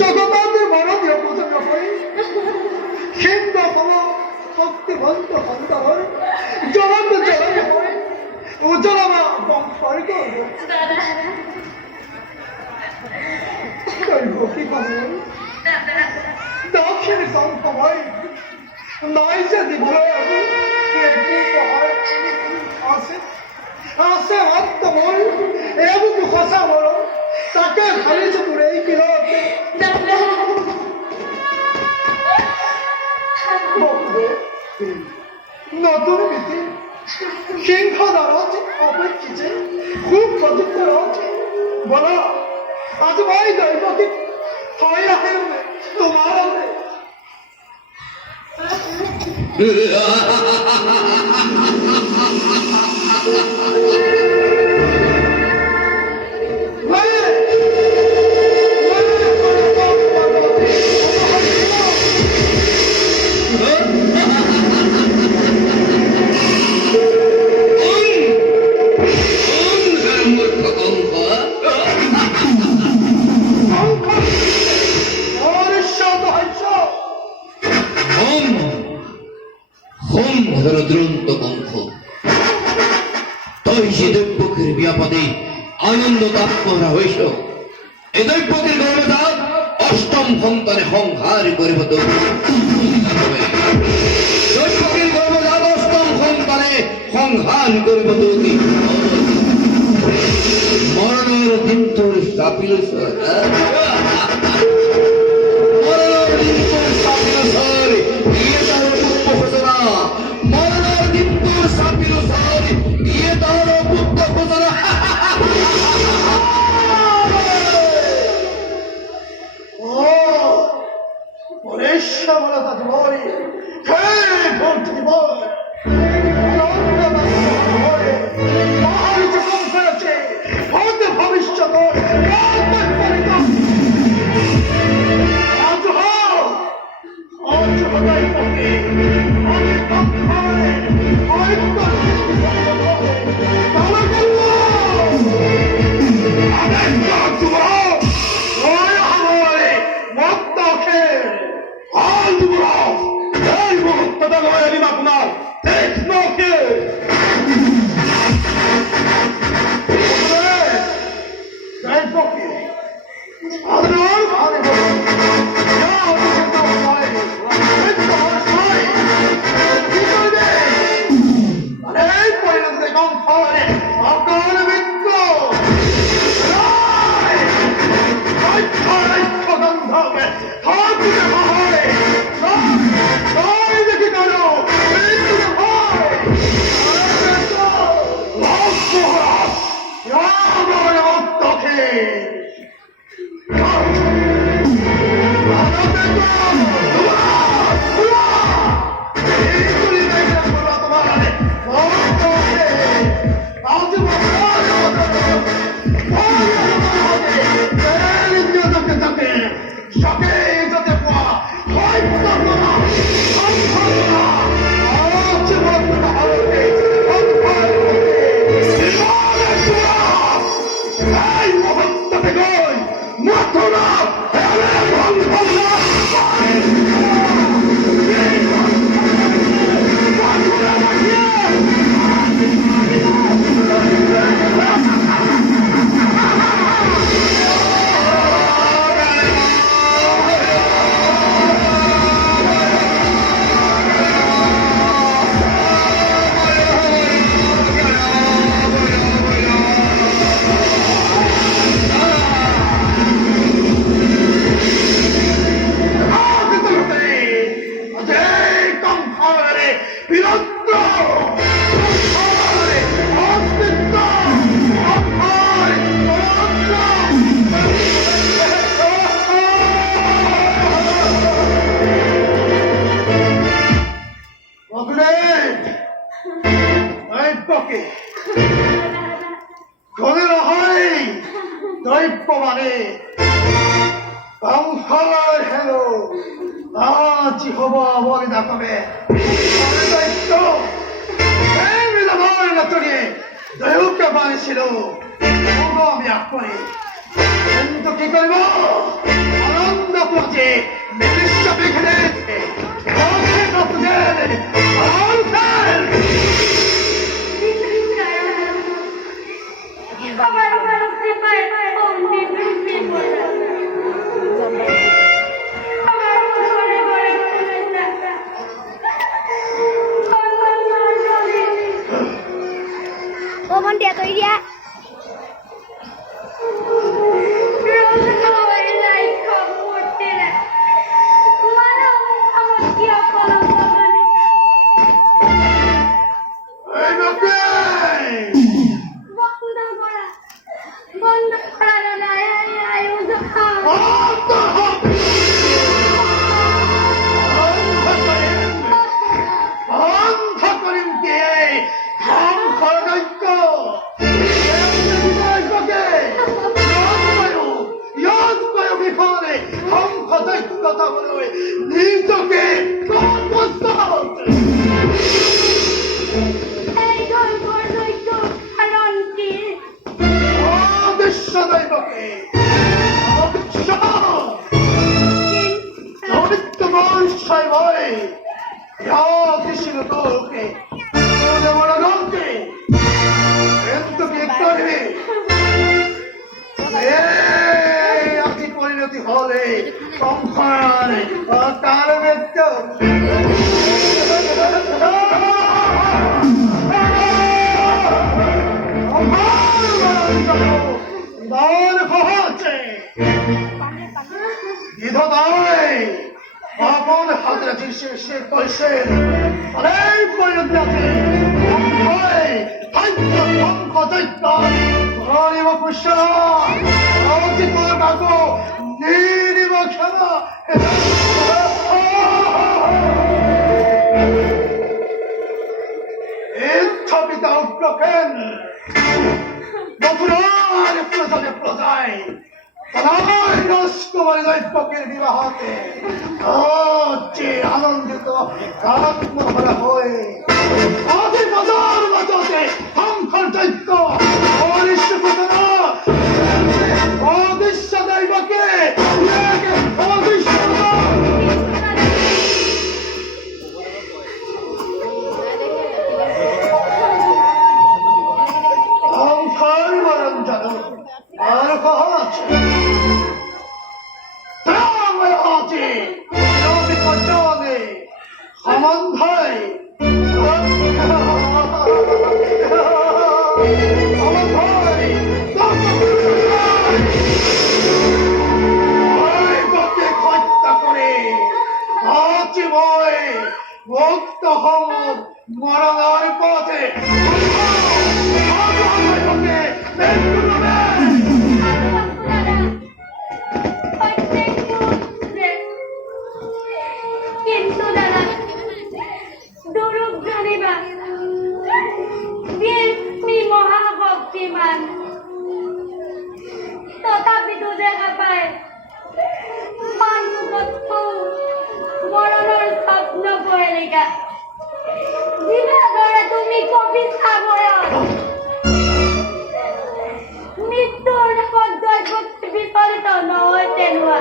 জগন্নাথের বড়দিও পূজন হই সিদ্ধ হল শক্তিবন্ত সন্তান জ্বলন্ত জয় হই উজ্জ্বলমা বংশই করব কি করব দক্ষিণ সংখ্যময় নয় যে দিবল আসে আসে আত্মময় এবং খসা বড় তাকে খালিছে পুরে কিলো নতুন নীতি সিংহ দ্বারা অপেক্ষিছে খুব প্রযুক্ত রয়েছে বলো আজ ভাই দৈবকে হয় রাখে তোমার আনন্দ তাৎপরা হইস এ দৈবকের গর্ভজাত অষ্টম সন্তানে সংহার করিব দৈবকের গর্ভজাত অষ্টম সন্তানে সংহার করিব মরণের দিন তোর চাপিল মরণের দিন তোর চাপিল ইয়ে তার পুত্র ঘোষণা মরণের দিন তোর চাপিল ইয়ে তার পুত্র ঘোষণা দৈব মানে সংসার হেন আজ হব বলিদা কবে দৈত্য মিলমার নতুনে দৈবকে বানিয়েছিল আমি আপনি কিন্তু কি করব আনন্দ পথে নির্দিষ্ট বিঘ্নে আমার ভারতে পায় অমনি বৃষ্টি পড়ে আমার ঘরে ঘরে ও মন্ডিয়া তো ইয়া নিজকে বিশ্বদৈবকে অবিত্তমশয় ভয় কৃষ্ণ তোকে বড় রঙকে কিন্তু কি করবে আপনি পরিণতি হলে সংসার তার মৃত্যু আপন হাতের জিনিসে পয়সে অনেক পরিণতি আছে ছবিটা উঠলেন মথুরার প্রজাকে প্রজায় রাজকুমারী দৈত্যকের বিবাহতে যে আনন্দিত আত্মভরা হয়ে আদি বাজার বাজাতে সংখ্যার দৈত্য অদৃশ্য দৈবকে সংসার বরণ জানো আর কহা আছে সম্বন্ধই হত্যা করে মুক্ত হম মরণের পথে কিন্তু দাদা দুরুগ্রানীবা ব্যক্তি মহাভক্তিমান তথাপি দু জায়গা পায় মানুষ মরণের স্বপ্ন পড়েলিকা জীবনে তুমি কবি সাবয়স মৃত্যুর পর্যায় বিপরীত নয় তেনুয়া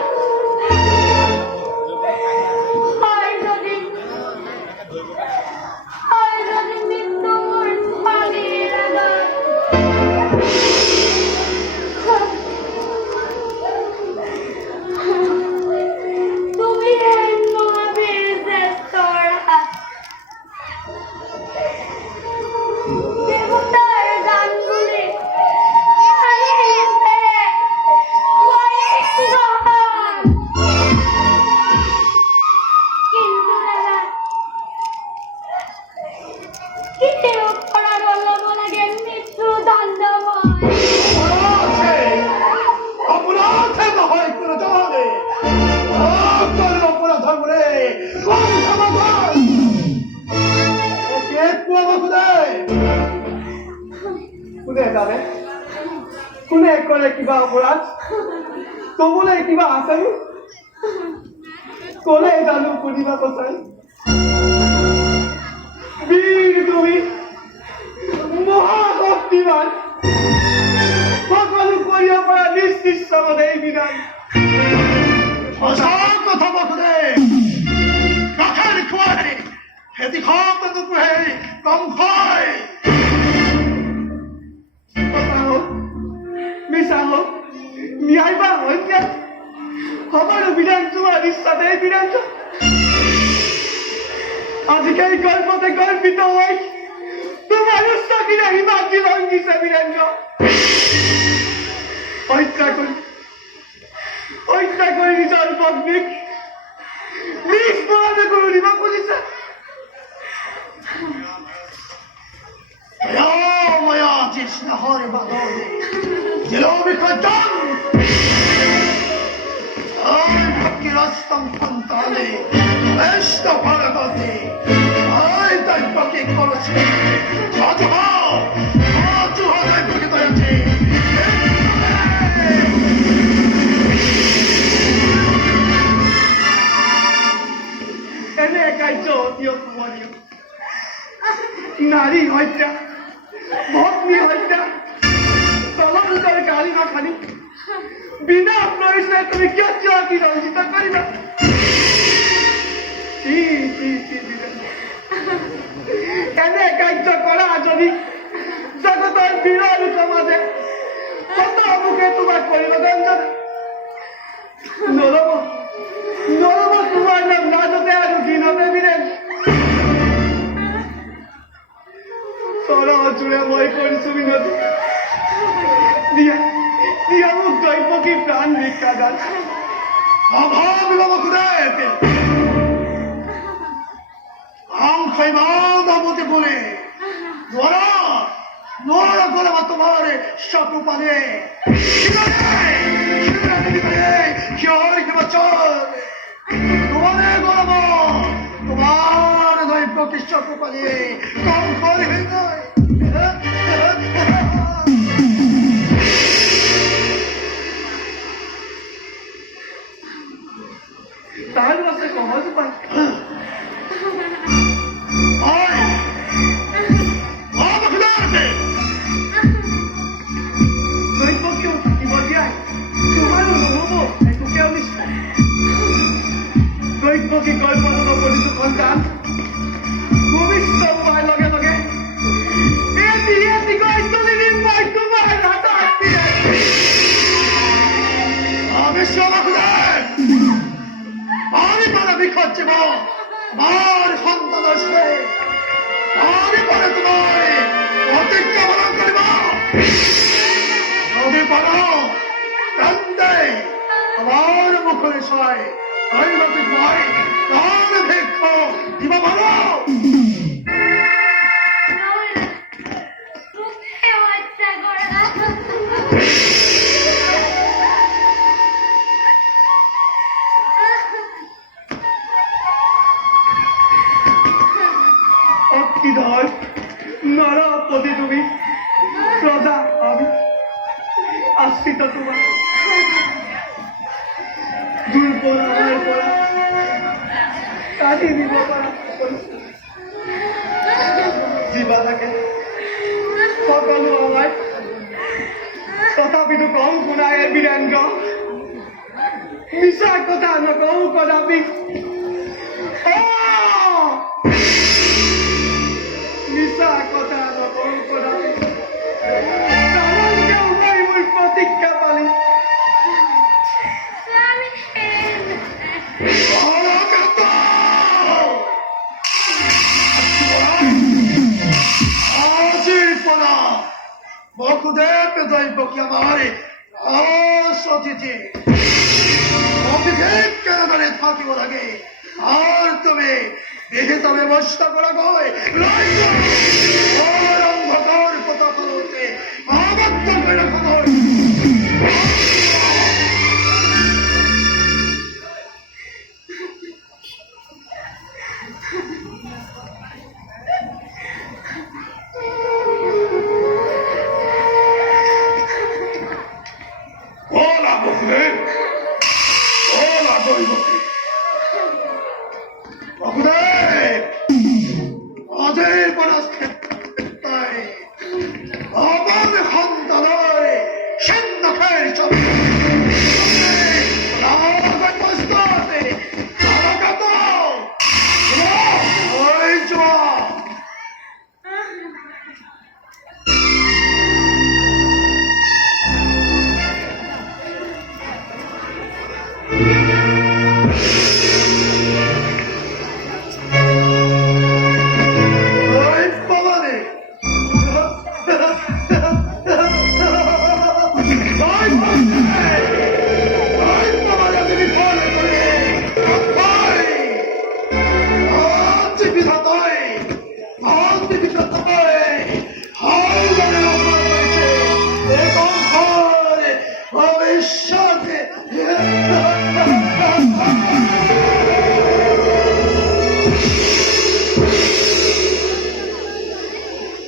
কোনে কৰে কিবা অপৰাধ কবলৈ কিবা আছেনে কোনে জানো শুনিবা কথাই বীর তুমি মহাশক্তিমান সকলো কৰিব পৰা নিশ্চিত মানে এই বিধান সঁচা কথা বকুদে কাঠের খোৱাই খেতি খাওঁতে নুপুহে কম খায় কথা হোক মিছা হোক ন্যায় বা হত্যা সকলো বিধান তোমাৰ ইচ্ছাতে এই বিধান আজিকালি গল্পতে গর্বিত হই তোমার উৎসাহীরা হিমাদ্রি লঙ্ঘিছে বীরেন্দ্র হত্যা কৰি নিজৰ পত্নীক নিজ মৰণে কৰি দিব খুজিছে ময়া তৃষ্ণ হরে বাদলে জেলোবি কজন আয় ভক্তিরস্তম সন্তানে বেষ্ট ভারততে আয় তাই পক্ষে করেছে তাই পক্ষে তৈছে এনে কার্য অতি অপমানীয় নারী হত্যা ভগ্নী হত্যা তলরূপের গালি না খালি বিনা প্রয়োজনে তুমি কিয় চুয়াকি রঞ্জিত করিবা এনে কার্য করা যদি জগতের বিরল সমাজে কত মুখে তোমার পরিবর্তন নরব তোমার নাম নাচতে আর ঘিনতে বিরেন তোরা জুড়ে মই করিছু বিনতি দিয়া মোক দৈপকী প্রাণ ভিক্ষা দান অভাব বকুদে আম খাইবাদ হতে বলে নোরা করে বা তোমার সব উপাদে তোমারে গরব তোমার নয় প্রতিষ্ঠা পালিয়ে কম করে নয় তার কাছে সহজ পাই দৈপকেও থাকিব দিয়াই তোমাৰো নহব একোকেও নিশ্চয় দৈপকী কল্পনা নকৰিছো সন্তান ভূমিষ্ঠ হোৱাৰ লগে লগে এটি গৈ তুলি দিম মই তোমাৰ হাতত আমি আমি মানে বিখচ্ছিব আমার সন্তান আসবে আমি পরে তোমার প্রতিজ্ঞা পালন করিব যদি পারো কান্দে আমার মুখে সয় দৈবতিক নয় প্রাণ ভিক্ষ দিব ভালো হত্যা করা অক্তিধর নরপতি তুমি প্রজা আমি আশ্রিত তোমার দূর পড়া কাটি দিব পারা জীবা থাকে সকলো আমার তথাপিতো কম শুনায় বীরেন্দ্র মিছা কথা নকওঁ কদাপি মিছা কথা নকওঁ কদাপি কাৰণকেও মই মোৰ প্ৰতিজ্ঞা পালি বকুদেব দৈবকী আমার অতিথি অতিথি কেন থাকিব লাগে আর তুমি বিহিত ব্যবস্থা করা গয় অন্ধকার কথা বলতে আবদ্ধ করে রাখা